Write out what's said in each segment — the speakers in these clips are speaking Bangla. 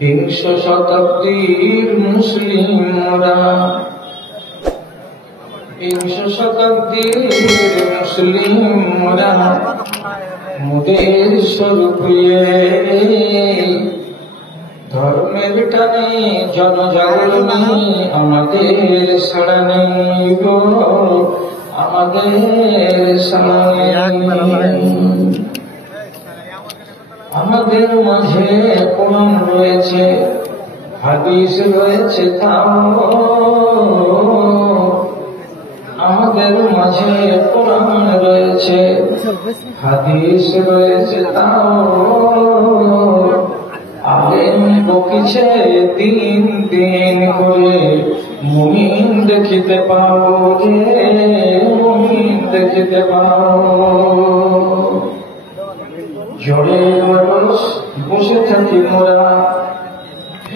বিংশ শতাব্দীর মুসলিমরা, বিংশ শতাব্দীর মুসলিমরা মোদের স্বরূপ ধর্মের টানে জনজাগরণী আমাদের ছাড়া নেই গো, আমাদের আমাদের মাঝে কোরআন রয়েছে, হাদিস রয়েছে, তাও আমাদের মাঝে কোরআন রয়েছে, হাদিস রয়েছে, তাও আলেম বকিছে দিন দিন করে মুমিন দেখিতে পাবো যে, মুমিন দেখিতে পাবো। ঝড়ের মানুষ বসে থাকি মোরা,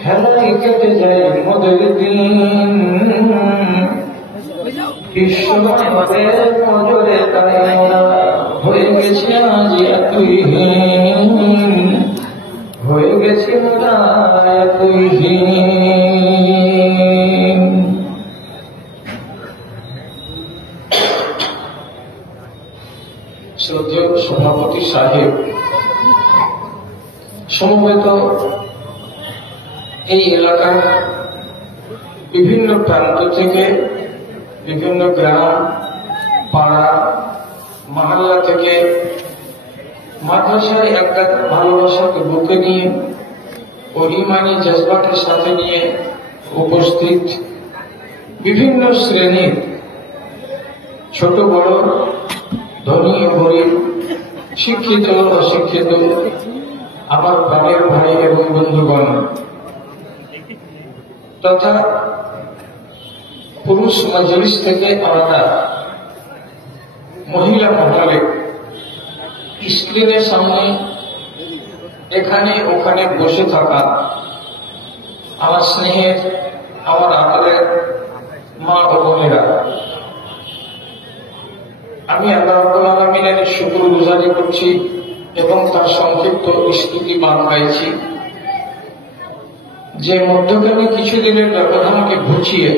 হেলাই কেটে যায় মোদের দিন, ঈশ্বরের নজরে তাই মোরা হয়ে গেছে আজ এতহীন, হয়ে গেছে মোরা এতহীন। শ্রদ্ধেয় সভাপতি সাহেব, সমবেত এই এলাকার বিভিন্ন প্রান্ত থেকে, বিভিন্ন গ্রাম, পাড়া, মহল্লা থেকে মাদ্রাসায় একটা ভালোবাসাকে বুকে নিয়ে ও ইমানি জজবাটের সাথে নিয়ে উপস্থিত বিভিন্ন শ্রেণীর ছোট বড়, ধনী গরিব, শিক্ষিত অশিক্ষিত আমার প্রাণের ভাই এবং বন্ধুগণ তথা পুরুষ মজলিস থেকে আলাদা মহিলা মহলে স্ক্রিনের সামনে এখানে ওখানে বসে থাকা আমার স্নেহের, আমার আদরের মা ও বোনেরা, আমি আল্লাহ রাব্বুল আলামিনের শুকরগুজারি করছি এবং তার সংক্ষিপ্ত স্তুতি গান গাইছি, যে মধ্যখানে কিছুদিনের ব্যবধানকে ঘুচিয়ে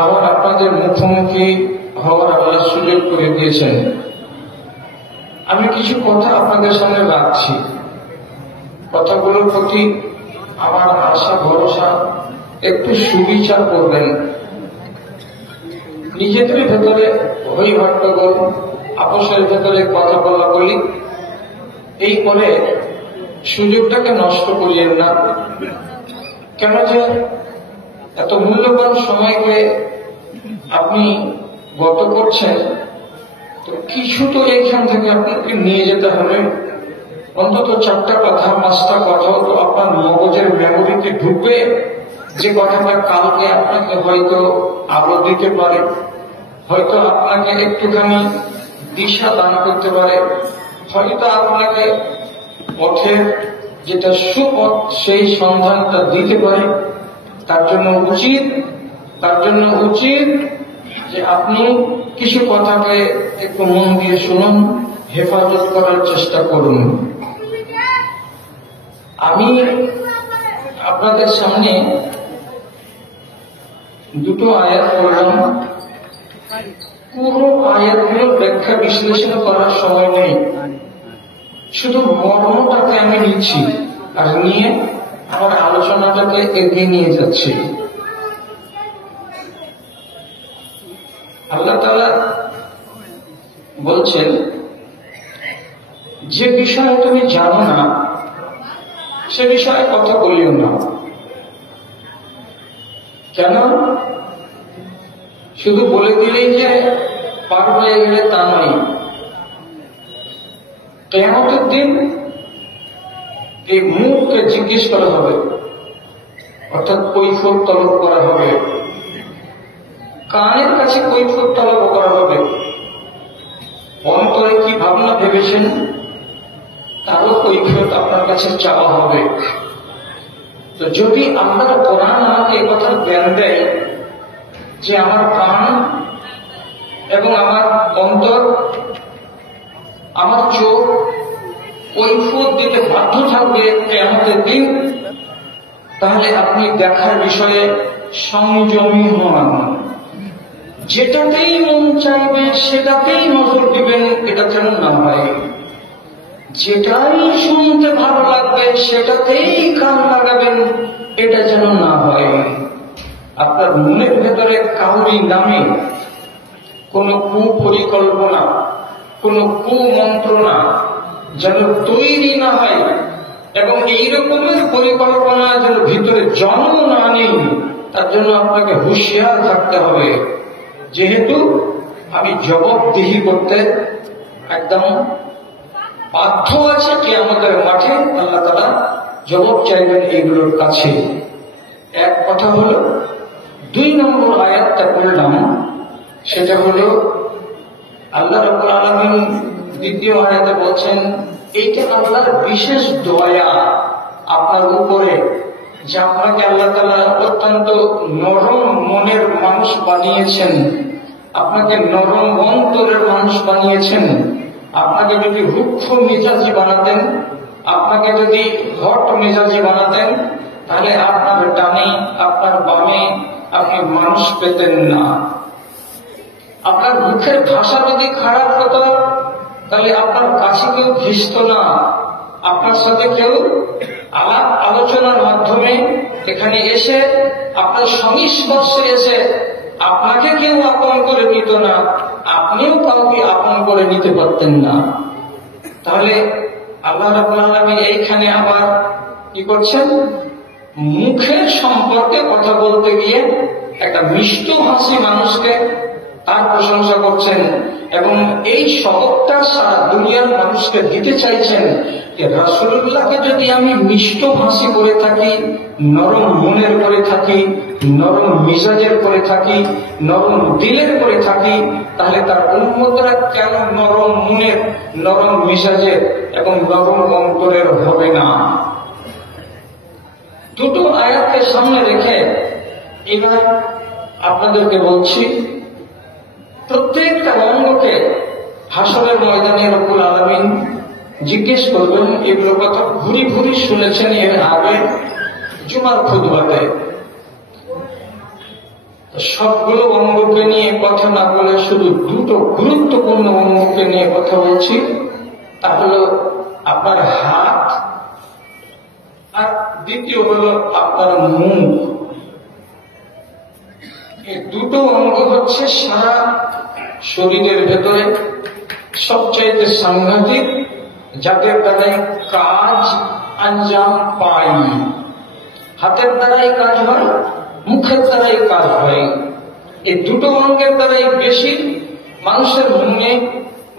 আবার আপনাদের মুখোমুখি হওয়ার আল্লাহ সুযোগ করে দিয়েছেন। আমি কিছু কথা আপনাদের সামনে রাখছি, কথাগুলোর প্রতি আমার আশা ভরসা একটু সুবিচার করবেন। নিজেদের ভেতরে হই হট্টগোল, আপোষের ভেতরে কথা বলা বলি, এই করে সুযোগটাকে নষ্ট করিয়েন না। কেন যে এত মূল্যবান সময়কে আপনি গত করছেন, তো কিছু তো এইখান থেকে আপনাকে নিয়ে যেতে হবে। অন্তত 4টা কথা, 5টা কথা তো আপনার মগজের মেমোরিতে ঢুকবে, যে কথাটা কালকে আপনাকে হয়তো আলো দিতে পারে, হয়তো আপনাকে একটুখানি দিশা দান করতে পারে, হয়তো আপনাকে পথের যেটা সুপথ সেই সন্ধানটা দিতে পারে। তার জন্য উচিত যে আপনি কিছু কথাকে একটু মন দিয়ে শুনুন, হেফাজত করার চেষ্টা করুন। আমি আপনাদের সামনে 2টো আয়াত পড়লাম। পুরো আয়াতগুলোর ব্যাখ্যা বিশ্লেষণ করার সময় নেই, শুধু মর্মটাকে আমি নিচ্ছি আর নিয়ে আমার আলোচনাটাকে এগিয়ে নিয়ে যাচ্ছি। আল্লাহ তাআলা বলছেন, যে বিষয়ে তুমি জানো না সে বিষয়ে কথা বলিও না। কেন? শুধু বলে দিলেই যে পার হয়ে গেলে তা নয়। কিয়ামতের দিন এই মুখকে জিজ্ঞেস করা হবে, অর্থাৎ কৈফিয়ত তলব করা হবে, কানের কাছে কৈফিয়ত তলব করা হবে, অন্তরে কি ভাবনা ভেবেছেন তারও কৈফিয়ত আপনার কাছে চাওয়া হবে। তো যদি আপনার কোরআন আমাকে এই কথার জ্ঞান দেয় যে আমার প্রাণ এবং আমার অন্তর আমার চোখ কৈফিয়ত দিতে বাধ্য থাকবে কিয়ামতের দিন, তাহলে আপনি দেখার বিষয়ে সংযমী হন। যেটাতেই মন চাইবে সেটাতেই নজর দিবেন, এটা যেন না হয়। যেটাই শুনতে ভালো লাগবে সেটাতেই কান লাগাবেন, এটা যেন না হয়। আপনার মনের ভেতরে কাউরি নামে কোন কুপরিকল্পনা, কোন কুমন্ত্রণা যেন তৈরি না হয়, এবং এই রকমের পরিকল্পনা যেন ভিতরে জন্ম না নেই, তার জন্য আপনাকে হুঁশিয়ার থাকতে হবে। যেহেতু আমি জবাবদিহি করতে একদম বাধ্য আছে কিয়ামতের মাঠে, আল্লাহ তাআলা জবাব চাইবেন এইগুলোর কাছে। এক কথা হলো, 2 নম্বর আয়াতটা পড়লাম, সেটা হলো আল্লাহ রাব্বুল আলামিন দ্বিতীয় আয়াতে বলছেন, এইটা আল্লাহর বিশেষ দয়া আপনার উপরে, যে আপনাকে আল্লাহ তাআলা অত্যন্ত নরম মনের মানুষ বানিয়েছেন, আপনাকে নরম অন্তরের মানুষ বানিয়েছেন। আপনাকে যদি রুক্ষ মেজাজি বানাতেন, আপনাকে যদি হট মেজাজি বানাতেন, তাহলে আপনার ডানে আপনার বামে আপনি মানুষ পেতেন না। আপনার মুখের ভাষা যদি খারাপ হতো, তাহলে আপনার কাছে কেউ ঘেঁষত না, আপনার সাথে কেউ আলাপ আলোচনার মাধ্যমে এখানে এসে আপনার সংস্পর্শে এসে আপনাকে কেউ আপন করে নিত না, আপনিও কাউকে আপন করে নিতে পারতেন না। তাহলে আল্লাহ রাব্বুল আলামিন এইখানে আবার কি করছেন, মুখের সম্পর্কে কথা বলতে গিয়ে একটা মিষ্ট হাসি মানুষকে তার প্রশংসা করছেন, এবং এই সবকটা সারা দুনিয়ার মানুষকে দিতে চাইছেন যে রাসূলুল্লাহকে যদি আমি মিষ্ট হাসি করে থাকি, নরম মনের করে থাকি, নরম মিজাজের করে থাকি, নরম দিলের করে থাকি, তাহলে তার উম্মতরা কেন নরম মনের, নরম মিজাজের এবং নরম অন্তরের হবে না? দুটো আয়াতকে সামনে রেখে এবার আপনাদেরকে বলছি, প্রত্যেকটা অঙ্গকে হাসরের ময়দানে রব্বুল আলামিন জিজ্ঞেস করবেন। এগুলো কথা ঘুরি ঘুরি শুনেছেন এর আগে জুমার খুতবাতে। সবগুলো অঙ্গকে নিয়ে কথা না বলে শুধু দুটো গুরুত্বপূর্ণ অঙ্গকে নিয়ে কথা বলছি, তা হলো আপনার হাত, আর দ্বিতীয় হলো আপনার মুখ। এই দুটো অঙ্গ হচ্ছে সারা শরীরের ভেতরে সবচাইতে সাংঘাতিক, যাদের দ্বারাই কাজ আঞ্জাম পাই। হাতের দ্বারাই কাজ হয়, মুখের দ্বারাই কাজ হয়। এই দুটো অঙ্গের দ্বারাই বেশি মানুষের মনে,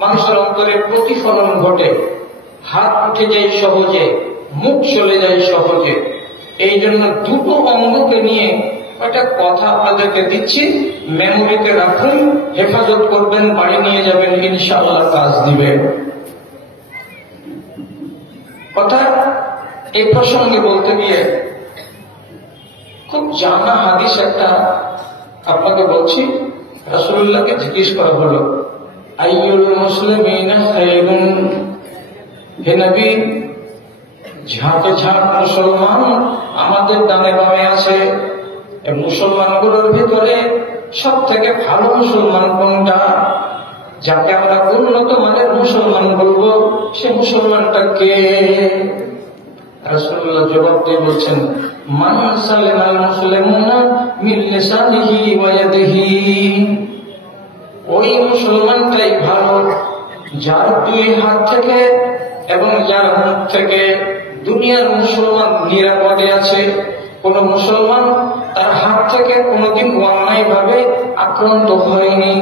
মানুষের অন্তরে প্রতিফলন ঘটে। হাত উঠে যায় সহজে, মুখ চলে যায় সহজে। এই জন্য দুটো অঙ্গকে নিয়ে একটা কথা আপনাদেরকে দিচ্ছি, মেমোরিতে রাখুন, হেফাজত করবেন, বাড়ি নিয়ে যাবেন, ইনশাআল্লাহ কাজ দিবে। কথা এই প্রসঙ্গে বলতে গিয়ে খুব জানা হাদিস একটা আপনাকে বলছি। রাসূলুল্লাহকে জিজ্ঞেস করা হলো, আইয়ুল মুসলিমিনা খায়রুন, হে নবী, ঝাঁকে ঝাঁক মুসলমান আমাদের ডানে বামে আছে, মুসলমানগুলোর ভিতরে সব থেকে ভালো মুসলমান কোনটা, যাকে আমরা উন্নত মানের মুসলমান বলবো, সে মুসলমানটা কে? রাসূলুল্লাহ জবাব দিয়ে বলছেন, মান সালামাল মুসলিমুনা মিন লিসানিহি ওয়া ইয়াদিহি, ওই মুসলমানটাই ভালো যার দুই হাত থেকে এবং যার মুখ থেকে দুনিয়ার মুসলমান নিরাপদে আছে। কোন মুসলমান তার হাত থেকে কোনোদিন অন্যায় ভাবে আক্রান্ত হয়নি।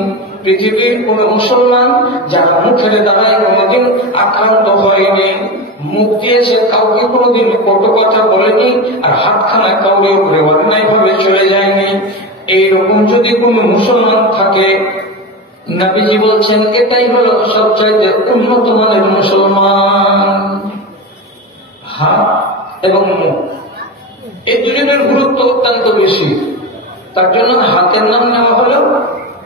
পৃথিবীর কোন মুসলমান যার মুখের দ্বারায় কোনোদিন আক্রান্ত হয়নি। মুখ দিয়েছে, কাউকে কোনোদিন কটু কথা বলেনি, আর হাতখানা কাউরে উপরে অন্যায় ভাবে চলে যায়নি। এইরকম যদি কোন মুসলমান থাকে, নবীজি বলছেন এটাই হলো সবচাইতে উন্নত মানের মুসলমান। হাত এবং মুখ, এই দুজনের গুরুত্ব অত্যন্ত বেশি। তার জন্য হাতের নাম নেওয়া হলো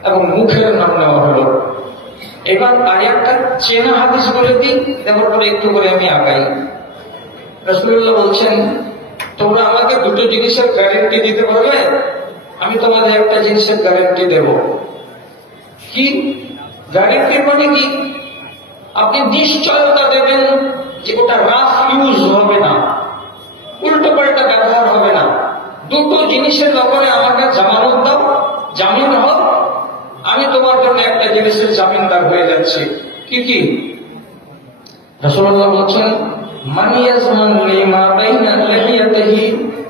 এবং মুখের নাম নেওয়া হলো। এবার আর একটা চেনা হাদিস বলে দিই, তারপরে একটু করে আমি আগাই। রাসূলুল্লাহ বলছেন, তোমরা আমাকে দুটো জিনিসের গ্যারান্টি দিতে পারবে? আমি তোমাদের একটা জিনিসের গ্যারান্টি দেব। কি গ্যারান্টি? মানে কি? আপনি নিশ্চয়তা দেবেন যে ওটা রাফ ইউজ হবে না, উল্টো পাল্টা ব্যবহার হবে না। দুটো জিনিসের ব্যাপারে আমাকে জামানত দাও, জামিন হও, আমি তোমার জন্য একটা জিনিসের জামিনদার হয়ে যাচ্ছি। কি কি? রাসূলুল্লাহ বলছেন, মান ইয়াজমানু মা বাইনা লাহিয়াতিহি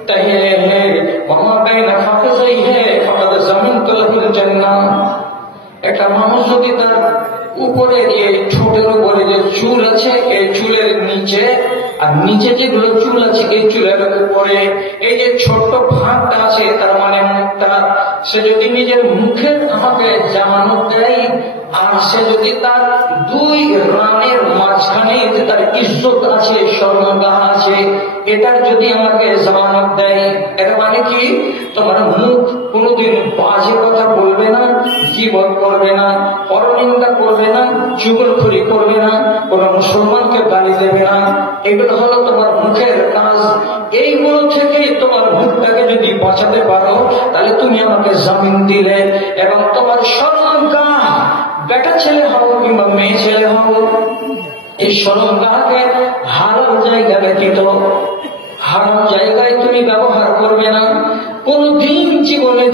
তাহিয়াহি ওয়া মা বাইনা ফাখিযাইহি ফাকাদ যামানতু লাহুল জান্নাহ। একটা মানুষ যদি তার উপরে এই ঠোঁটের উপরে যে চুল আছে, এই চুলের নিচে আর নিচে যেগুলো চুল আছে এই চুলের উপরে এই যে ছোট্ট ভাগটা আছে, তার মানে মুখটা, সে যদি নিজের মুখের আমাকে জামানত দেয়, আর সে যদি তার দুই রানের মাঝখানে তার ইজ্জত আছে, সম্মান আছে, এটার যদি আমাকে জামানত দেয়, এর মানে কি? তোমার মুখ কোনোদিন বাজে কথা বলবে না, গীবত করবে না, পরনিন্দা করবে না, চুগলখড়ি করবে না, কোন মুসলমানকে গালি দেবে না। এগুলো হলো তোমার মুখের কাজ। এইগুলো থেকে তোমার মুখটাকে যদি বাঁচাতে পারো, তাহলে তুমি আমাকে জামিন দিলে। এবং তোমার শরমগাহ, বেটা ছেলে হও কিংবা মেয়ে ছেলে হও, এই শরমগাহকে হারাম জায়গা ব্যতীত হারাম জায়গায় তুমি ব্যবহার করবে না। কোনদিন জীবনে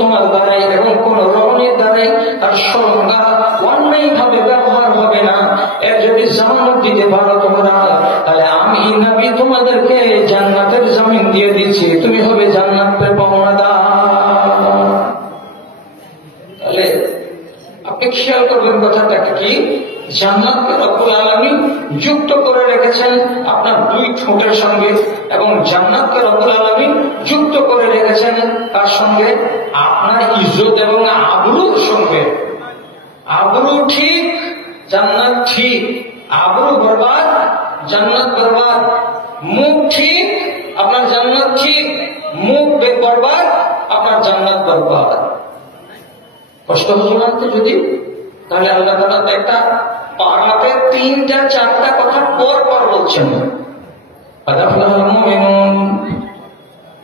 তোমার দ্বারাই এবং কোন রমণীর দ্বারাই তার শরমগাহ অন্যায় ভাবে ব্যবহার হবে না। এর যদি জামানত দিতে পারো তোমরা, তাহলে আমি নবী তোমাদেরকে জান্নাতের জামিন দিয়ে দিচ্ছি, তুমি হবে জান্নাতের পাওনাদার। তাহলে আপনি খেয়াল করবেন কথাটাকে কি? জান্নাতকে রব্বুল আলামিন যুক্ত করে রেখেছেন আপনার দুই ঠোঁটের সঙ্গে, এবং জান্নাতকে রব্বুল আলামিন যুক্ত করে রেখেছেন তার সঙ্গে আপনার ইজ্জত এবং আবরুর সঙ্গে। আবরু ঠিক, জান্নাত ঠিক। আবরু বরবাদ, জান্নাত বরবাদ। মুখ ঠিক, আপনার জান্নাত ঠিক। মুখ বরবাদ, আপনার জান্নাত বরবাদ। কষ্ট হচ্ছে মানতে যদি? তাহলে আল্লাহ তাআলা একটা পারাতে 3-4টা কথা পর পর বলছেন।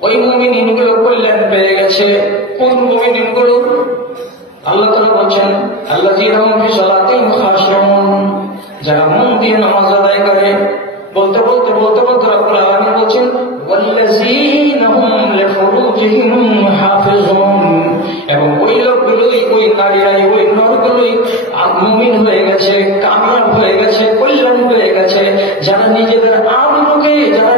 ওই মুমিনগুলো কল্যাণ পেয়ে গেছে। কোন মুমিনগুলো? আল্লাহ তাআলা বলছেন, আল্লাযীনা হুম ফি সালাতিহিম খাশিউন, যারা মন দিয়ে নামাজ আদায় করে। বলতে বলতে রব্বুল আলামিন বলছেন, ওয়াল্লাযীনা হুম লিফুরুজিহিম হাফিজুন, এবং ওই লোকগুলোই, ওই নারীরাই, ওই নরগুলোই মুমিন হয়ে গেছে, কামিয়াব হয়ে গেছে, কল্যাণ হয়ে গেছে, যারা নিজেদের আবরুকে, যারা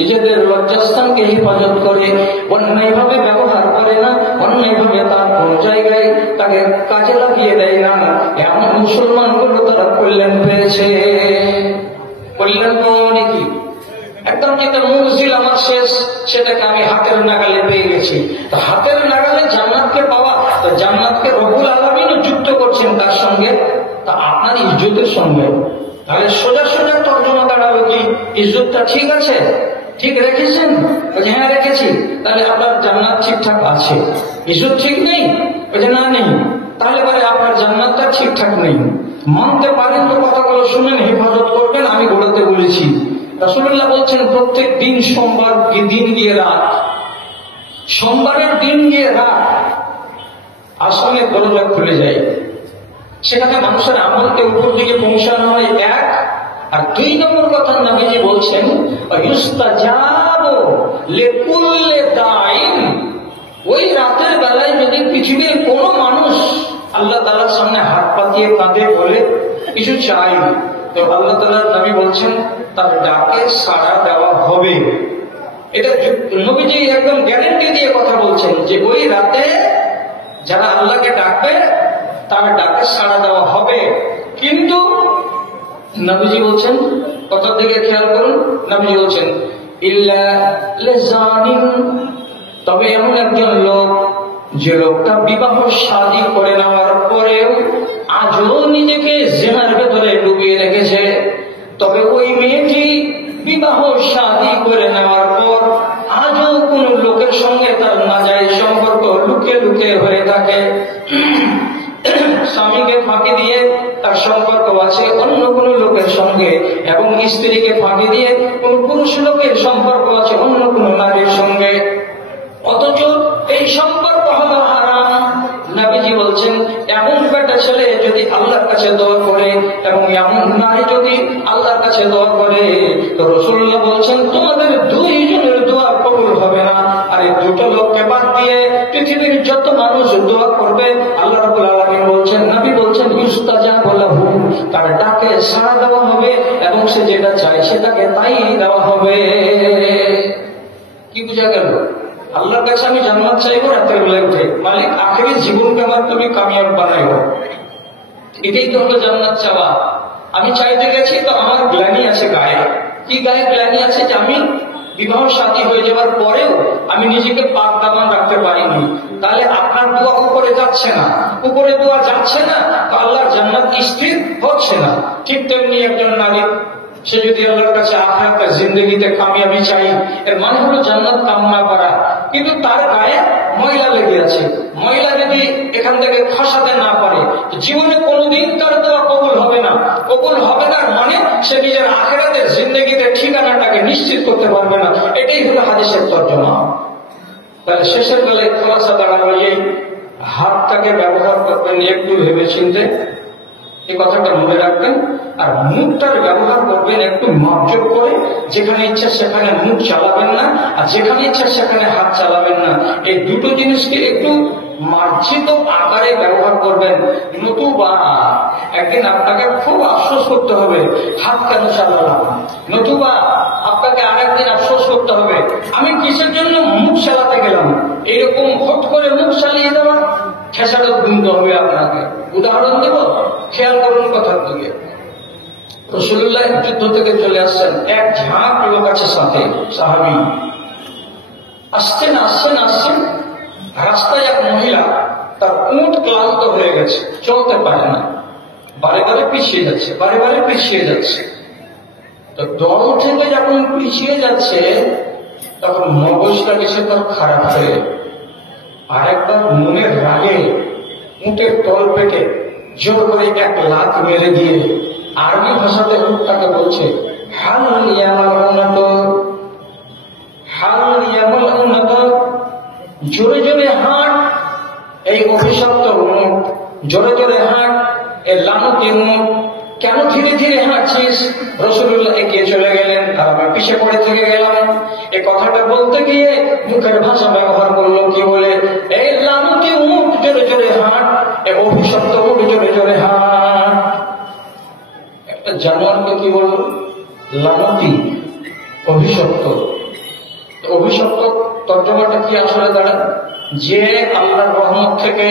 নিজেদের লজ্জাস্থানকে হেফাজত করে, অন্যায় ভাবে ব্যবহার করে না, অন্যায় ভাবে তার কোন জায়গায় তাকে কাজে লাগিয়ে দেয় না, এমন মুসলমানগুলো তারা কল্যাণ পেয়েছে। কল্যাণ পাওয়া কি? একদম যেটা মঞ্জিল আমার শেষ, সেটাকে আমি হাতের নাগালে পেয়ে গেছি। তো হাতের নাগালে জান্নাতকে পাওয়া, তো জান্নাতকে রব্বুল আলামিনও যুক্ত করছেন তার সঙ্গে, তা আপনার ইজ্জতের সঙ্গে। তাহলে সোজা সোজা তর্জমা দাঁড়াবে কি? ইজ্জতটা ঠিক আছে, ঠিক রেখেছেন? হ্যাঁ রেখেছি। তাহলে আপনার জান্নাত ঠিকঠাক আছে। ইজ্জত ঠিক নেই? না নেই। তাহলে পরে আপনার জান্নাতটা ঠিকঠাক নেই। মানতে পারেন তো কথাগুলো শুনেন, হেফাজত করবেন। আমি গোড়াতে বলেছি, রাসূলুল্লাহ বলছেন প্রত্যেক দিন সোমবার দিন গিয়ে রাত, সোমবারের দিন গিয়ে রাত আসমানের দরজা খুলে যায়। সেখানে মানুষের আমলকে উপর দিকে পৌঁছানো হয়, এক। আর 2 নম্বর কথা নবীজি বলছেন, ইউস্তাজাবু লিকুল্লি দাইন, ওই রাতের বেলায় যদি পৃথিবীর কোন মানুষ আল্লাহ তাআলার সামনে হাত পাতিয়ে কাঁদে, বলে কিছু চাই, তো আল্লাহ তাআলার নবী বলছেন তার ডাকে সাড়া দেওয়া হবে। এটা নবীজি একদম গ্যারান্টি দিয়ে কথা বলছেন যে ওই রাতে যারা আল্লাহকে ডাকবে তার ডাকে সাড়া দেওয়া হবে। কিন্তু নবীজি বলছেন, কথার দিকে খেয়াল করুন, নবীজি বলছেন ইল্লা লিজানিন, তবে এমন একজন লোক, যে লোকটা বিবাহ শাদী করে নেওয়ার পরেও আজও নিজেকে জিনার ভেতরে ডুবিয়ে রেখেছে। তবে ওই মেয়েটি বিবাহ শাদী করে নেওয়ার পর আজও কোন লোকের সঙ্গে তার নাজায়েজ সম্পর্ক লুকিয়ে লুকিয়ে হয়ে থাকে। স্বামীকে স্ত্রীকে ফাঁকি দিয়ে কোন পুরুষ লোকের সম্পর্ক আছে অন্য কোন নারীর সঙ্গে, অথচ এই সম্পর্ক হলো হারাম। নবীজি বলছেন এমন বেটা ছেলে যদি আল্লাহর কাছে দোয়া করে এবং এমন নারী যদি আল্লাহর কাছে দোয়া করে, তো রাসূলুল্লাহ বলছেন তোমাদের দুইজনের দোয়া কবুল হবে না। আর এই দুটো লোককে বাদ দিয়ে পৃথিবীর যত মানুষ দোয়া করবে, আল্লাহ রাব্বুল আলামিন বলছেন, নবী বলছেন ইউস্তাজাবু লাহু, তার ডাকে সাড়া দেওয়া হবে এবং সে যেটা চায় সেটাকে তাই দেওয়া হবে। কি বোঝা গেল? আল্লাহর কাছে আমি জান্নাত চাইবো রাতের বেলায় উঠে, মালিক আখেরি জীবনকে আমার তুমি কামিয়াব বানাইব। এটাই তো হলো জান্নাত চাওয়া। আমি চাইতে গেছি তো আমার গ্লানি আছে গায়ে। কি গায়ে গ্লানি আছে? যে আমি বিবাহ শাদী হয়ে যাওয়ার পরেও আমি নিজেকে পাক দামান রাখতে পারিনি। তাহলে আপনার দোয়া উপরে যাচ্ছে না, উপরে দোয়া যাচ্ছে না, তো আল্লাহর জান্নাত স্থির হচ্ছে না। ঠিক তেমনি একজন নারী, সে যদি আল্লাহর কাছে আখিরাতের জিন্দেগিতে কামিয়াবি চাই, এর মানে হলো জান্নাত কামনা করা, কিন্তু তার গায়ে ময়লা লেগে আছে। ময়লা যদি এখান থেকে খসাতে না পারে, জীবনে কোনোদিন তার দোয়া কবুল হবে না। কবুল হবে না মানে সে নিজের আখিরাতের জিন্দেগিতে ঠিকানাটাকে নিশ্চিত করতে পারবে না। এটাই হলো হাদিসের তর্জমা। তাহলে শেষের বেলায় খোলাসা দাঁড়ালো, এই হাতটাকে ব্যবহার করবেন একটু ভেবে চিনতে, এই কথাটা মনে রাখবেন। আর মুখটার ব্যবহার করবেন একটু মাপজোক করে, যেখানে ইচ্ছা সেখানে মুখ চালাবেন না, আর যেখানে ইচ্ছা সেখানে হাত চালাবেন না। এই দুটো জিনিসকে একটু মার্জিত আকারে ব্যবহার করবেন। নতুবা একদিন আপনাকে খুব আফসোস করতে হবে, হাত কেন চালালাম। নতুবা আপনাকে আরেকদিন আফসোস করতে হবে, আমি কিসের জন্য মুখ চালাতে গেলাম। এইরকম হট করে মুখ চালিয়ে দেওয়া খেসারত গুনতে হবে আপনাকে। উদাহরণ দেব, খেয়াল করুন কথার দিকে। রাসূলুল্লাহ যুদ্ধ থেকে চলে আসছেন, এক ঝাঁক লোক আছে সাথে, সাহাবী। আসছেন আসছেন আসছেন, রাস্তায় এক মহিলা, তার উট ক্লান্ত হয়ে গেছে, চলতে পারে না, বারে বারে পিছিয়ে যাচ্ছে, বারে বারে পিছিয়ে যাচ্ছে। তো দল থেকে যখন পিছিয়ে যাচ্ছে, তখন মগজটা গেছে তার খারাপ হয়ে, আরেকবার মনের রাগে উটের তল পেটে জোর করে এক লাত মেরে দিয়ে আরবি ভাষাতে উটটাকে বলছে, হাল ইয়ামাল উন্নত, হাল ইয়ামাল উন্নত, জোরে জোরে হাঁট এই অভিশপ্ত উট, জোরে জোরে হাঁট এই লানতি উট, কেন ধীরে ধীরে হাঁটছিস? রাসূলুল্লাহ এগিয়ে চলে গেলেন, আর আমি পিছে পড়ে থেকে গেলাম। এই কথাটা বলতে গিয়ে মুখের ভাষা ব্যবহার করলো কি বলে, এই লানতি উট জোরে জোরে হাঁট, এই অভিশপ্ত উট জোরে জোরে হাঁট। একটা জানোয়ারকে কি বলল? লানতি, অভিশপ্ত। অভিশপ্ত তর্জমাটা কি আসলে দাঁড়ায়? যে আল্লাহর রহমত থেকে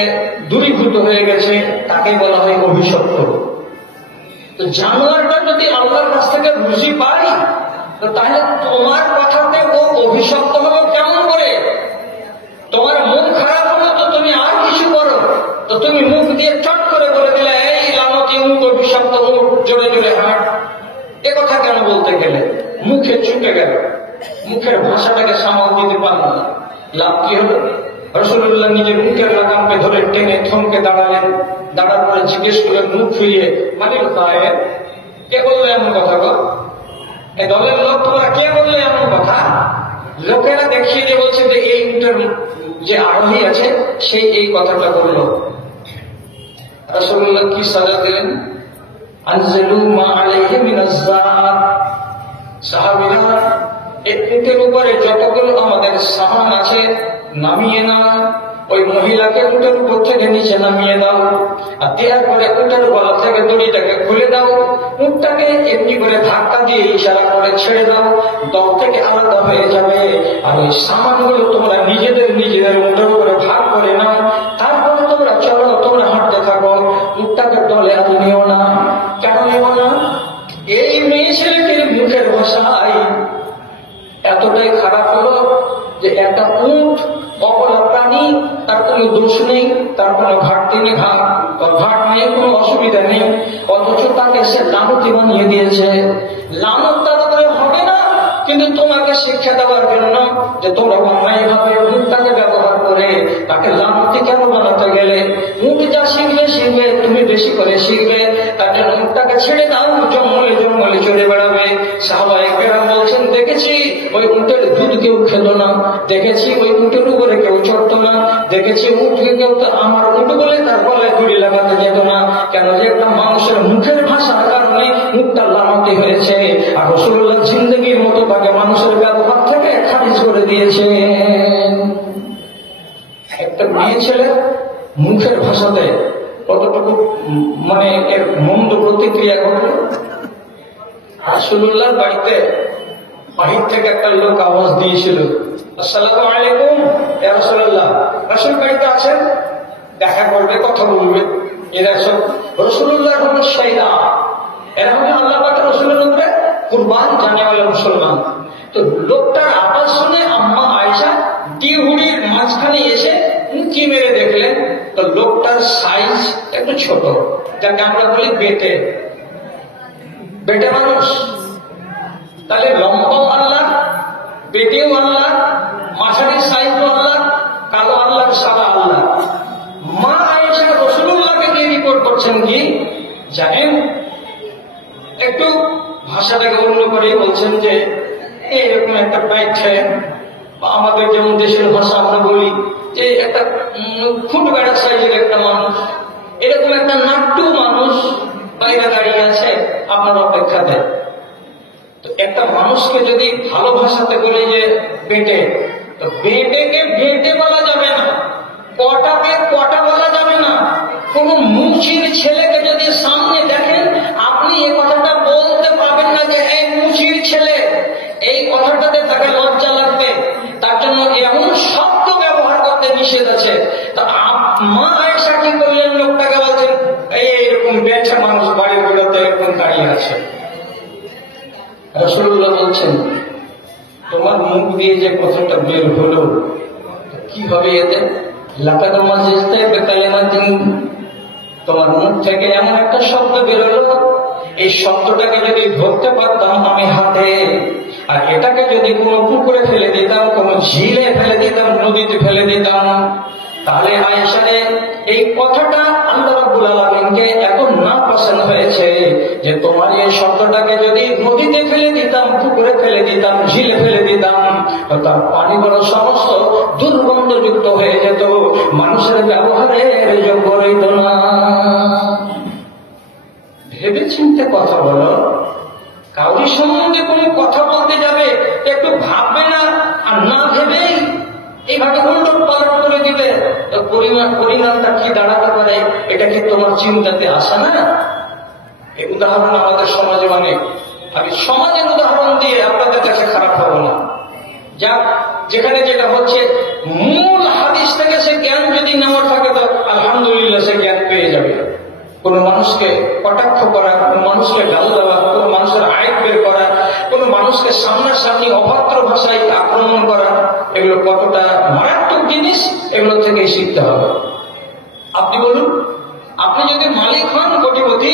দূরীভূত হয়ে গেছে তাকে বলা হয় অভিশপ্ত। তো জানোয়ারটা যদি আল্লাহর কাছ থেকে রুজি পায়, তো তাহলে তোমার কথাতে ও অভিশপ্ত হলো কেমন করে? তোমার মন খারাপ হলো তো তুমি আর কিছু করো, তো তুমি মুখ দিয়ে চট করে বলে দিলে, এই লানতি উট, অভিশপ্ত উট, জোরে জোরে হাঁট। এ কথা কেন বলতে গেলে মুখে চুপে গেল, মুখের ভাষাটাকে সামাল দিতে পারল না। লাভ কি হলো? রাসূলুল্লাহ নিজের মুখের লাগামকে ধরে টেনে থমকে দাঁড়ালেন। দাঁড়ার পরে জিজ্ঞেস করলেন মুখ ফিরিয়ে, মালিক সাহেব কে বললো এমন কথা গো? এই দলের লোক তোমরা কে বললো এমন কথা? লোকেরা দেখিয়ে দিয়ে বলছে যে এই উটের যে আরোহী আছে সেই এই কথাটা বললো। রাসূলুল্লাহ কি সাজা দিলেন? আনজিলু মা আলাইহি মিনাজ যাত। সাহাবীরা এই উটের উপরে যতগুলো আমাদের সামান আছে নামিয়ে নাও, ওই মহিলাকে উটের উপর থেকে নিচে নামিয়ে দাও, আর দেওয়ার পরে উটের গলা থেকে দড়িটাকে খুলে দাও, উটটাকে এমনি করে ধাক্কা দিয়ে ইশারা করে ছেড়ে দাও, দল থেকে আলাদা হয়ে যাবে। আর ওই সামানগুলো তোমরা নিজেদের উটের উপরে ভাগ করে নাও, তারপরে তোমরা চলো, তোমরা হাঁটতে থাকো, উটটাকে দলে আর নিও না। কেন নিও না? এই মেয়ে ছেলেটির মুখের ভাষায় এতটাই খারাপ হলো যে একটা উট অবলা প্রাণী, তার কোনো দোষ নেই, তার কোনো ঘাটতি নেই, ঘাট নেই, কোনো অসুবিধা নেই, অথচ তাকে সে লানতি বানিয়ে দিয়েছে। লানত তার উপরে হবে না, কিন্তু তোমাকে শিক্ষা দেওয়ার জন্য যে তোমরা অন্যায় ভাবে মুখটাকে ব্যবহার করে তাকে লানতি কেন বানাতে গেলে? মুখ যা শিখবে তুমি বেশি করে শিখবে, তার জন্য মুখটাকে ছেড়ে দাও, জঙ্গলে জঙ্গলে চলে বেড়াবে। দেখেছি ওই উটের উপরে কেউ চড়তো না, দেখেছি উঠে কেউ আমার উঠ বলে তার গলায় দড়ি লাগাতে যেত না। কেন যে একটা মানুষের মুখের ভাষার কারণে মুখটা লাগাতে হয়েছে। আর রাসূলুল্লাহ জিন্দগির মতো তাকে মানুষের ব্যবহার থেকে খারিজ করে দিয়েছে। একটা মেয়ে ছেলে মুখের ভাষাতে কতটুকু মানে এর মন্দ প্রতিক্রিয়া ঘটল। রাসূলুল্লাহর বাড়িতে বাহির থেকে একটা লোক আওয়াজ দিয়েছিল, আসসালামু আলাইকুম ইয়া রাসূলুল্লাহ। রাসূল বাড়িতে আছেন, দেখা করবে, কথা বলবে। এরা সব রাসূলুল্লাহর কোনো শাইদা, এরা হলো আল্লাহ পাকের রাসূলের উপরে কুরবান জানেওয়ালা মুসলমান। তো লোকটার আওয়াজ শুনে আম্মা আয়েশা টিহুড়ির মাঝখানে এসে উঁকি মেরে দেখলেন তো লোকটার সাইজ একটু ছোট, যাকে আমরা বলি বেটে। বেটে মানুষ তাহলে লম্বাও আল্লাহ, বেটেও আল্লাহ, মাঝারি সাইজও আল্লাহ, কালো আল্লাহ, সাদা আল্লাহ। মা আয়েশা রাসূলুল্লাহকে দিয়ে রিপোর্ট করছেন কি জানেন, একটু ভাষাটাকে অন্য করে বলছেন যে এইরকম একটা ব্যাখ্যা, আমাদের যেমন দেশের ভাষা আমরা বলি যে একটা খুঁট বেড়া সাইজের একটা মানুষ, এরকম একটা নাট্টু মানুষ বাইরে দাঁড়িয়ে আছে আপনার অপেক্ষাতে। তো একটা মানুষকে যদি ভালো ভাষাতে বলি যে বেটে, তো বেটেকে বেটে বলা যাবে না, কটাকে কটা বলা যাবে না। কোন মুচির ছেলেকে যদি সামনে দেখেন আপনি এই কথাটা বলতে পারবেন না যে এই মুচির ছেলে, এই কথাটাতে তাকে লজ্জা লাগবে। তার জন্য এমন শব্দ ব্যবহার করতে নিষেধ আছে। তা মা আয়েশা কি করলেন, লোকটাকে বলছেন এইরকম বেঁচে মানুষ বাড়ির বেরোতে এরকম দাঁড়িয়ে আছে। রাসূলুল্লাহ বলছেন তোমার মুখ দিয়ে যে কথাটা বের হলো কি হবে এতে, লাকাদ মাজিজতা বিকালিমাতিন, তোমার মুখ থেকে এমন একটা শব্দ বের হলো, এই শব্দটাকে যদি ধরতে পারতাম আমি হাতে, আর এটাকে যদি কোনো পুকুরে ফেলে দিতাম, কোনো ঝিলে ফেলে দিতাম, নদীতে ফেলে দিতাম, তাহলে আয়েশারে এই কথাটা আল্লাহ রাব্বুল আলামিনকে এত না পছন্দ হয়েছে যে তোমার এই শব্দটাকে যদি নদীতে ফেলে দিতাম, পুকুরে ফেলে দিতাম, ঝিলে ফেলে দিতাম, তার পানিগুলো সমস্ত দুর্গন্ধযুক্ত হয়ে যেত, মানুষের ব্যবহারের যোগ্য রইত না। ভেবে চিন্তে কথা বলো। কাউরির সম্বন্ধে কোনো কথা বলতে যাবে একটু ভাববে না, আর না ভেবেই এইভাবে উল্টো পালট করে দিবে, তো পরিণামটা কি দাঁড়াতে পারে এটা কি তোমার চিন্তাতে আসে না? এই উদাহরণ আমাদের সমাজে অনেক। আমি সমাজের উদাহরণ দিয়ে আপনাদের কাছে খারাপ হবো না। যা যেখানে যেটা হচ্ছে মূল হাদিস থেকে সে জ্ঞান যদি নেওয়ার থাকে তো আলহামদুলিল্লাহ সে জ্ঞান পেয়ে যাবে। কোন মানুষকে কটাক্ষ করা, কোন মানুষকে গাল দেওয়া, কোন মানুষের আয় বের করা, কোন মানুষকে সামনাসামনি অভদ্র ভাষায় আক্রমণ করা, এগুলো কতটা মারাত্মক জিনিস, এগুলো থেকে শিখতে হবে। আপনি বলুন, আপনি যদি মালিক হন কোটিপতি,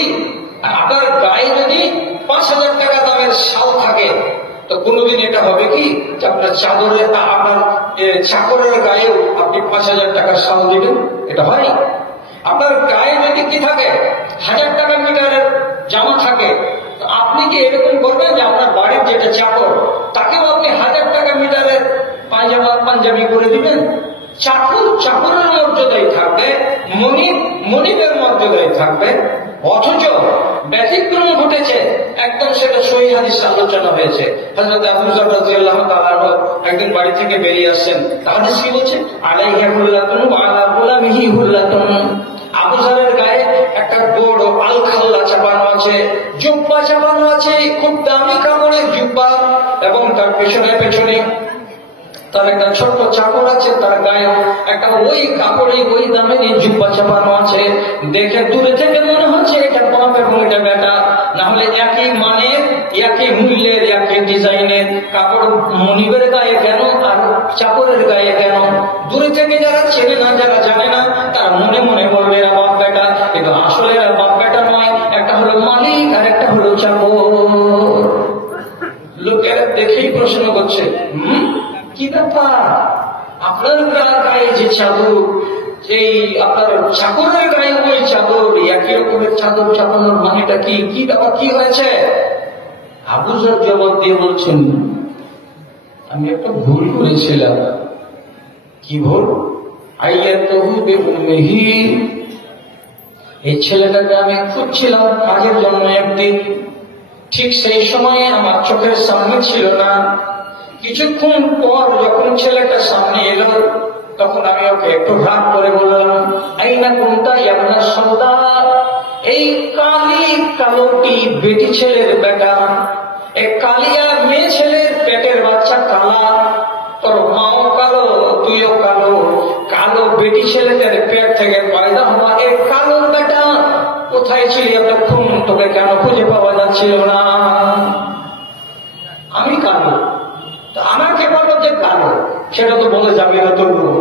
আপনার গায়ে যদি 5,000 টাকা দামের শাল থাকে, তো কোনদিন এটা হবে কি যে আপনার চাদরে, আপনার চাকরের গায়েও আপনি 5,000 টাকার শাল দিবেন? এটা হয়। আপনার গায়ে যদি কি থাকে 1,000 টাকা মিটারের জামা থাকে, আপনি কি এরকম করবেন যে আপনার বাড়ির যেটা চাকর তাকেও আপনি 1,000 টাকা মিটারের পায়জামা পাঞ্জাবি করে দিবেন? চাকর চাকরের মর্যাদায় থাকবে, মনিব মনিবের মর্যাদায় থাকবে। অথচ ব্যতিক্রম ঘটেছে, একদম সেটা সহিহ হাদিসে আলোচনা হয়েছে। হযরত আবু যর রাদিয়াল্লাহু তাআলা একদিন বাড়ি থেকে বেরিয়ে আসছেন, হাদিস কি বলছে, আলাইহি হুল্লাতুন ওয়া আলা গুলামিহি হুল্লাতুন। আবু যরের গায়ে একটা বড় আলখাল্লা চাপানো আছে, জুব্বা চাপানো আছে, খুব দামি কাপড়ের জুব্বা, এবং তার পেছনে পেছনে তার একটা ছোট্ট চাকর আছে, তার গায়ে একটা ওই কাপড়ে ওই দামের জুব্বা চাপানো আছে। দেখে দূরে থেকে মনে হচ্ছে এটা বাপ এবং এটা বেটা, না হলে একই মানের, একই মূল্যের, একই ডিজাইনের কাপড় মনিবের গায়ে কেন আর চাকরের গায়ে কেন? দূরে থেকে যারা চেনে না, যারা জানে না, তারা মনে মনে বলবে এরা বাপ বেটা, কিন্তু আসলে এরা বাপ বেটা নয়, একটা হলো মালিক আর একটা হলো চাকর। লোকেরা দেখেই প্রশ্ন করছে, কি ব্যাপার, আপনার গায়ে যে চাদর, এই আপনার চাকরের গায়ে ওই চাদর, একই রকমের চাদর চাপানোর মানেটা কি? কি ব্যাপার, কি হয়েছে? আবু যর জবাব দিয়ে বলছেন, আমি একটা ভুল করেছিলাম। কি ভুল? আইয়াতুহু বিউম্মিহি, এই ছেলেটাকে আমি খুঁজছিলাম কাজের জন্য একদিন, ঠিক সেই সময়ে আমার চোখের সামনে ছিল না। কিছুক্ষণ পর যখন ছেলেটা সামনে এলো, তখন আমি ওকে একটু রাগ করে বললাম, আইনা কুনতা ইয়া সওদা, এই কালি কালোটি বেটি ছেলের বেটা, এই কালিয়া মেয়ে ছেলের পেটের বাচ্চা কালা, তোর মাও কালো, তুইও কালো, কালো বেটি ছেলেদের পেট থেকে পয়দা হওয়া এই কালো বেটা কোথায় ছিলি এতক্ষণ? তোকে কেন খুঁজে পাওয়া যাচ্ছিল না? আমি কালো, তো আমাকে বলো যে কালো, সেটা তো বলে যাবে না তবুও,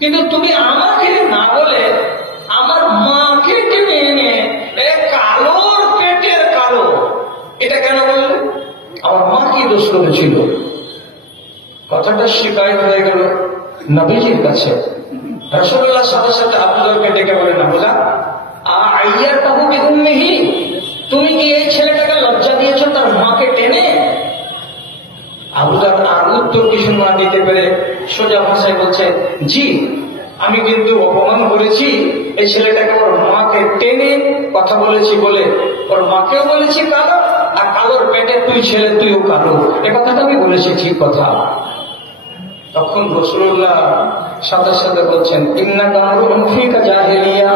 কিন্তু তুমি আমাকে না বলে আমার মাকে টেনে এনে কালোর পেটের কালো এটা কেন বললে? আমার মা কি দোষ করেছিল? কথাটা শিকায়ত হয়ে গেল নবীজির কাছে। রাসূলুল্লাহ সাথে সাথে আবু যরকে ডেকে বলেন, আবুলা আইয়াতাহু বিউম্মিহি, তুমি কি এই ছেলেটাকে লজ্জা দিয়েছো তার মাকে টেনে? আবু যর আর উত্তর কিছু না দিতে পেরে সোজা ভাষায় বলছে, জি, আমি কিন্তু অপমান করেছি এই ছেলেটাকে, ওর মাকে টেনে কথা বলেছি বলে ওর মাকেও বলেছি কালো, আর কালোর পেটে তুই ছেলে, তুইও কালো, এ কথাটা আমি বলেছি, ঠিক কথা। তখন রাসূলুল্লাহ সাথে সাথে বলছেন, ইন্নাকা আমরুন ফিকা জাহিলিয়া,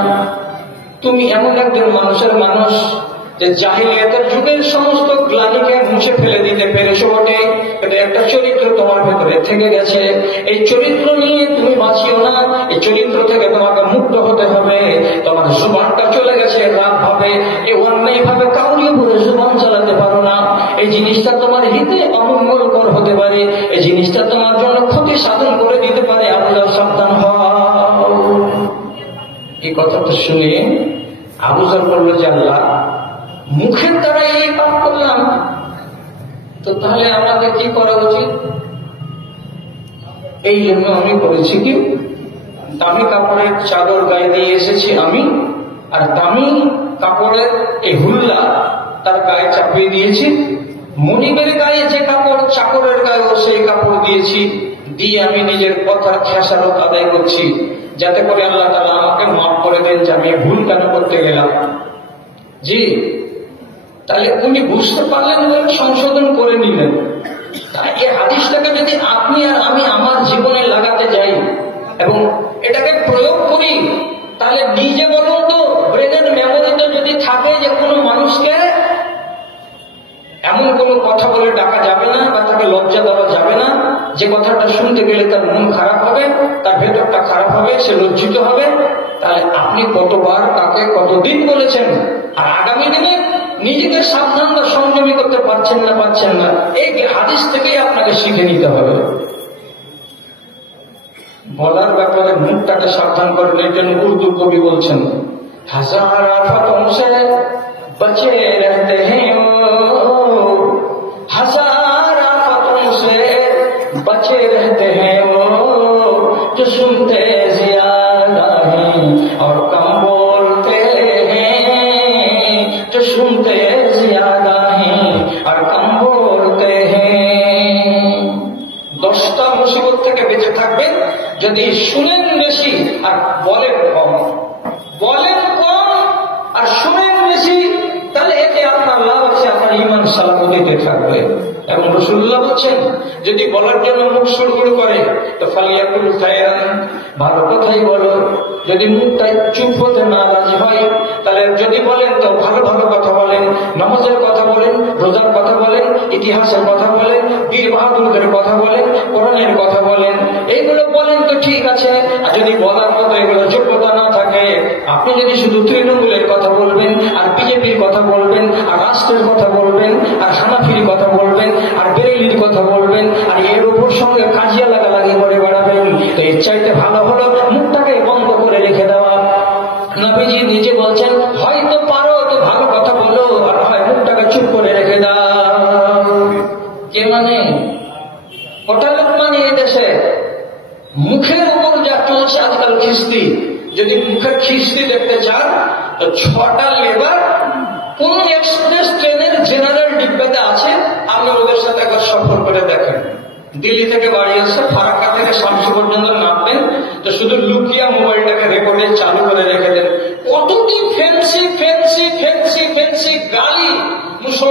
তুমি এমন একজন মানুষের মানুষ যে জাহিলিয়াতের যুগের সমস্ত গ্লানিকে মুছে ফেলে দিতে পেরেছো বটে, এটা একটা চরিত্র তোমার ভেতরে থেকে গেছে। এই চরিত্র নিয়ে তুমি বাঁচিও না, এই চরিত্র থেকে তোমাকে মুক্ত হতে হবে। তোমার জুবানটা চলে গেছে রাগ ভাবে, এই অন্যায় ভাবে কাউরিও বলে জুবান চালাতে পারো না। এই জিনিসটা তোমার হিতে অমঙ্গলকর হতে পারে, এই জিনিসটা তোমার জন্য ক্ষতি সাধন করে দিতে পারে। আমরা সাবধান হও। এই কথাটা শুনে আবু যর বলল যে আল্লাহ, মুখের দ্বারা এই পাপ করলাম, তো তাহলে আমাকে কি করা উচিত? এই জন্য আমি করেছি কি, দামি কাপড়ের চাদর গায়ে দিয়ে এসেছি আমি, আর দামি কাপড়ের এই হুল্লা তার গায়ে চাপিয়ে দিয়েছি। মনিবের গায়ে যে কাপড়, চাকরের গায়েও সেই কাপড় দিয়েছি, দিয়ে আমি নিজের কথার খেসারত আদায় করছি, যাতে করে আল্লাহ তাআলা আমাকে মাফ করে দেন যে আমি ভুল কেন করতে গেলাম। জি, তাহলে উনি বুঝতে পারলেন বলে সংশোধন করে নিলেন। তাই এই হাদিসটাকে যদি আপনি আর আমি আমার জীবনে লাগাতে যাই এবং এটাকে প্রয়োগ করি, তাহলে নিজে বলুন তো, ব্রেনের মেমোরিতে যদি থাকে যে কোনো মানুষকে এমন কোনো কথা বলে ডাকা যাবে না বা তাকে লজ্জা দেওয়া যাবে না, যে কথাটা শুনতে গেলে তার মন খারাপ হবে, তার ভেতরটা খারাপ হবে, সে লজ্জিত হবে, তাহলে আপনি কতবার তাকে কতদিন বলেছেন, আর আগামী দিনে নিজেকে সাবধান বা সংযমী করতে পারছেন না, এই হাদিস থেকেই আপনাকে শিখে নিতে হবে। বলার ব্যাপারে মুখটাকে সাবধান করেন, এই জন্য উর্দু কবি বলছেন, হাজার আফাতোं से बचे रहते हैं वो, हजार आफतों से बचे रहते हैं वो, जो सुनते ज्यादा हैं और कम बोलते हैं, जो सुनते ज्यादा हैं और कम बोलते हैं। 10টা মুসিবত থেকে বেঁচে থাকবেন যদি শুনেন বেশি আর বলেন কম, বলেন কম আর শুনেন বেশি, তাহলে এতে আপনার লাভ আছে, আপনার ঈমান সালামতে থাকবে। এবং রাসূলুল্লাহ বলছেন, যদি বলার জন্য মুখ সুড়সুড় করে তো ফালিয়াকুল খায়রান, ভালো কথাই বলো। যদি মুখটা চুপ হতে না রাজি হয়, তাহলে যদি বলেন তো ভালো ভালো কথা বলেন, নামাজের কথা বলেন, রোজার কথা বলেন, ইতিহাসের কথা বলেন, বীর বাহাদুরদের কথা বলেন, কোরআনের কথা বলেন, এইগুলো বলেন তো ঠিক আছে। আর যদি বলার মতো এগুলো যোগ্যতা না থাকে, আপনি যদি শুধু তৃণমূলের কথা বলবেন আর বিজেপির কথা বলবেন আর রাষ্ট্রের কথা বলবেন আর হানাফির কথা বলবেন আর বেরেলির কথা বলবেন আর এর উপর সঙ্গে কাজিয়া লাগালাগি করে বেড়াবেন, তো এর চাইতে ভালো হলো মুখটাকে বন্ধ করে রেখে দেওয়া। নবীজি নিজে বলছেন, হয়তো পারো তো ভালো কথা বলো, আর হয় মুখটাকে চুপ করে রেখে দাও। কে মানে? ওটা লোক মানে এই দেশে মুখের উপর যা চলছে আজকাল খিস্তি। যদি মুখের খিস্তি দেখতে চান তো 6টা লেবার কোন এক্সপ্রেস ট্রেনের জেনারেল ডিব্বাতে আছে, আপনি ওদের সাথে একবার সফর করে দেখেন। দিল্লি থেকে বাড়ি আসছে, ফারাক্কা থেকে শামসি পর্যন্ত নামবেন,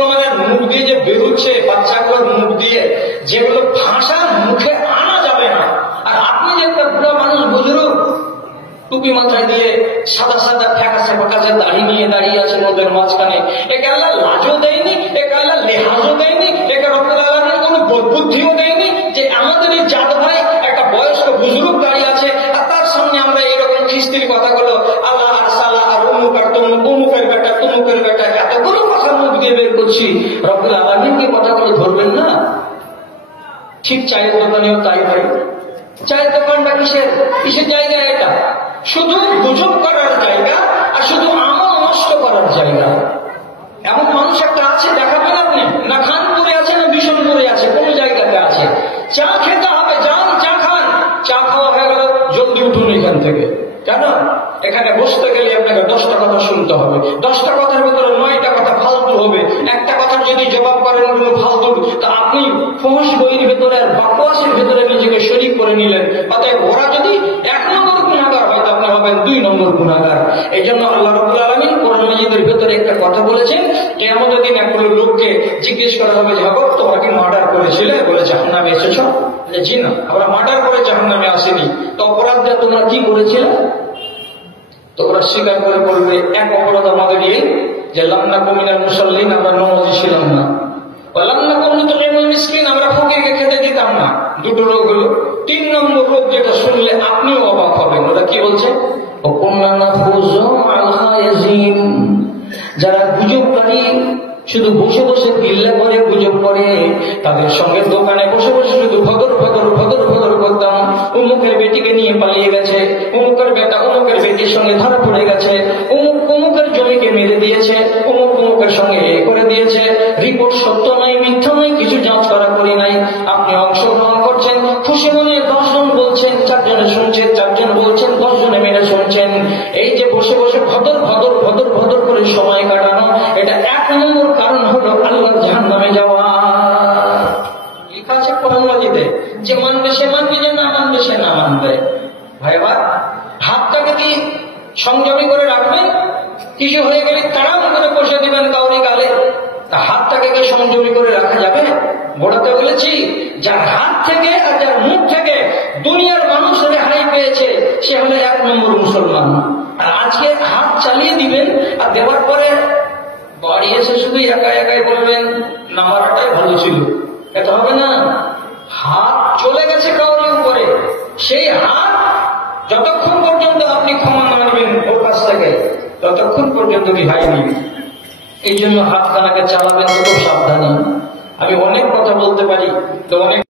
মুসলমানের মুখ দিয়ে যে বেরোচ্ছে, বাচ্চাগুলোর মুখ দিয়ে, যেগুলো ভাষা মুখে আনা যাবে না। আর আপনি যে একটা বুড়া মানুষ, বুজুর্গ, টুপি মাথায় দিয়ে সাদা সাদা ফ্যাকাশে ফ্যাকাশে দাড়ি নিয়ে দাঁড়িয়ে আছে নদের মাঝখানে, একে আল্লাহ লাজও দেয়নি, একে আল্লাহ লেহাজও দেয়নি, একে রব্বুল আলামিন কোনো বুদ্ধিও দেয়নি যে আমাদের এই জাত ভাই একটা বয়স্ক বুজুর্গ দাঁড়িয়ে আছে আর তার সামনে আমরা এরকম খিস্তির কথাগুলো আল্লাহ আর সালা আর অমুক আর তমুক, অমুকের বেটা তমুকের বেটা, এতগুলো কথা মুখ দিয়ে বের করছি। রব্বুল আলামিন কি কথাগুলো ধরবেন না? ঠিক চায়ের দোকানেও তাই ভাই। চায়ের দোকানটা কিসের জায়গা? এটা শুধু গুজব করার জায়গা আর শুধু আমল নষ্ট করার জায়গা। এমন মানুষ একটা আছে, দেখাবেন আপনি? না খানপুরে আছে না বিশনপুরে আছে, কোন জায়গাতে আছে। চা খেতে হবে, যান চা খান। চা খাওয়া হয়ে গেল, জলদি উঠুন এখান থেকে। কেন? এখানে বসতে গেলে আপনাকে 10টা কথা শুনতে হবে। 10টা কথার ভিতরে 9টা কথা ফালতু হবে। একটা কথার যদি জবাব করেন কোনো ফালতু, তা আপনি ফুহুশ বইয়ের ভেতরে আর বাকওয়াসের ভেতরে নিজেকে শরীক করে নিলেন। অতএব ওরা যদি 1 নম্বর গুনাহগার হয়, তো আপনি হবেন 2 নম্বর গুনাহগার। এই জন্য আল্লাহ রাব্বুল আলামিন কোরআন মাজিদের ভেতরে একটা কথা বলেছেন, কিয়ামতের দিন একগুলো লোককে জিজ্ঞেস করা হবে যে হবো তোমরা কি মার্ডার করেছিলে? বলে জাহান্নামে এসেছ? জি না, আমরা মার্ডার করে জাহান্নামে আসিনি। তো অপরাধটা তোমরা কি করেছিলে? তো ওরা স্বীকার করে বলবে, এক অপরাধ আমাদের এই যে লামনা কুমিনাল মুসাল্লিন, আমরা নামাজি ছিলাম না। লামনা কুমিনাল মিসকিন, আমরা ফকিরকে খেতে দিতাম না। 2টো রোগ হলো। 3 নম্বর রোগ যেটা শুনলে আপনিও অবাক হবেন, ওরা কি বলছে? যারা গুজবকারী, শুধু বসে বসে দিল্লা করে গুজব করে, তাদের সঙ্গে দোকানে বসে বসে শুধু ভদর ভদর ভদর ভদর করতাম। অমুকের বেটিকে নিয়ে পালিয়ে গেছে, অমুকের বেটা অমুকের বেটির সঙ্গে ধরা পড়ে গেছে, অমুক অমুকের জমিকে মেরে দিয়েছে, অমুক অমুকের সঙ্গে এ করে দিয়েছে। রিপোর্ট সত্য নয়, মিথ্যা নয়, কিছু যাঁচ করা করি নাই। আপনি অংশগ্রহণ করছেন, খুশি মনে 10 জন বলছেন, 4 জনে শুনছেন, 4 জন বলছেন, 10 জনে মেরে শুনছেন। এই যে বসে বসে ভদর ভদর ভদর ভদর করে সময় কাটানো, এটা 1 নম্বর কারণ হলো আল্লাহর জাহান্নামে যাওয়া। লেখা আছে কোরআন মাজিদে, যে মানবে সে মানবে, যে না মানবে সে না মানবে। ভাইবা, হাতটাকে কি সংযমী করে রাখবেন? কিছু হয়ে গেলে তাড়াম করে বসে দিবেন কাউরি গালে। তা হাতটাকে কি সংযমী করে রাখা যাবে? বড়তে বলেছি, যার হাত থেকে আর যার মুখ থেকে দুনিয়ার মানুষ রেহাই পেয়েছে, সে হলো 1 নম্বর মুসলমান। আর আজকে হাত চালিয়ে দিবেন, আর দেওয়ার পরে বাড়ি এসে শুধু একা একাই বলবেন না মারাটাই ভালো ছিল। এটা হবে না। হাত চলে গেছে কাউরির উপরে, সেই হাত যতক্ষণ পর্যন্ত আপনি ক্ষমা না নেবেন ওর কাছ থেকে, ততক্ষণ পর্যন্ত রেহাই নেই। এই জন্য হাতখানাকে চালাবেন তো খুব সাবধানে। আমি অনেক কথা বলতে পারি, তো অনেক